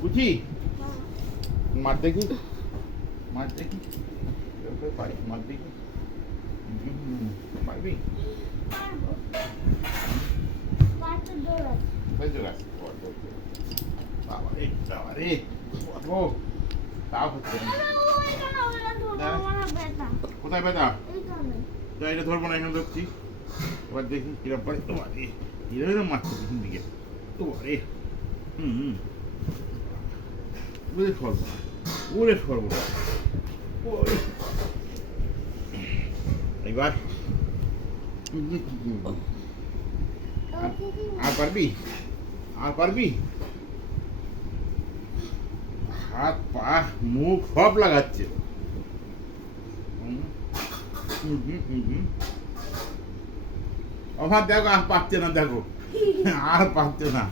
বুঝি মার দেখি মার দেখি মার দেখি পারবি কোথায় ব্যথা? এটা ধরবো না, এখানে ধরছি। এবার দেখি কিরম পারে। তোমার এরকম মারছে পিছন দিকে। তোমারে ওরে সর্বনা, ওরে সর্বনা। এবার আর পারবি? আর পারবি? হাত পা মুখ সব লাগাচ্ছে। আমার দেখো আর পাচ্ছে না, দেখো আর পাচ্ছে না।